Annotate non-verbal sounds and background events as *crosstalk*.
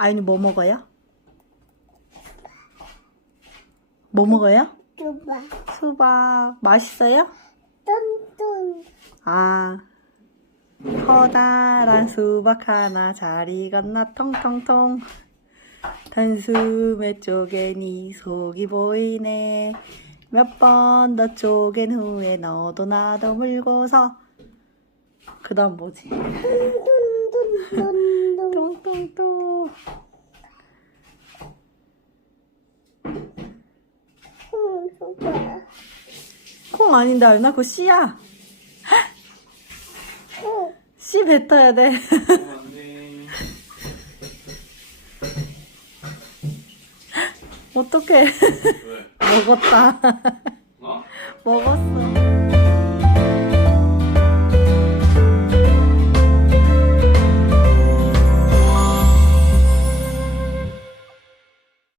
아이는 뭐 먹어요? 뭐 먹어요? 두바 수박 맛있어요? 뚠뚠 아 커다란 수박 하나 잘 익었나 통통통 단숨에 쪼개니 속이 보이네 몇 번 더 쪼갠 후에 너도 나도 물고서 그 다음 뭐지? 뚠뚠뚠뚠 콩 아닌데 알나? 그거 씨야 응씨 뱉어야 돼 맞네. *laughs* 어떡해 왜? 먹었다 어? 먹었어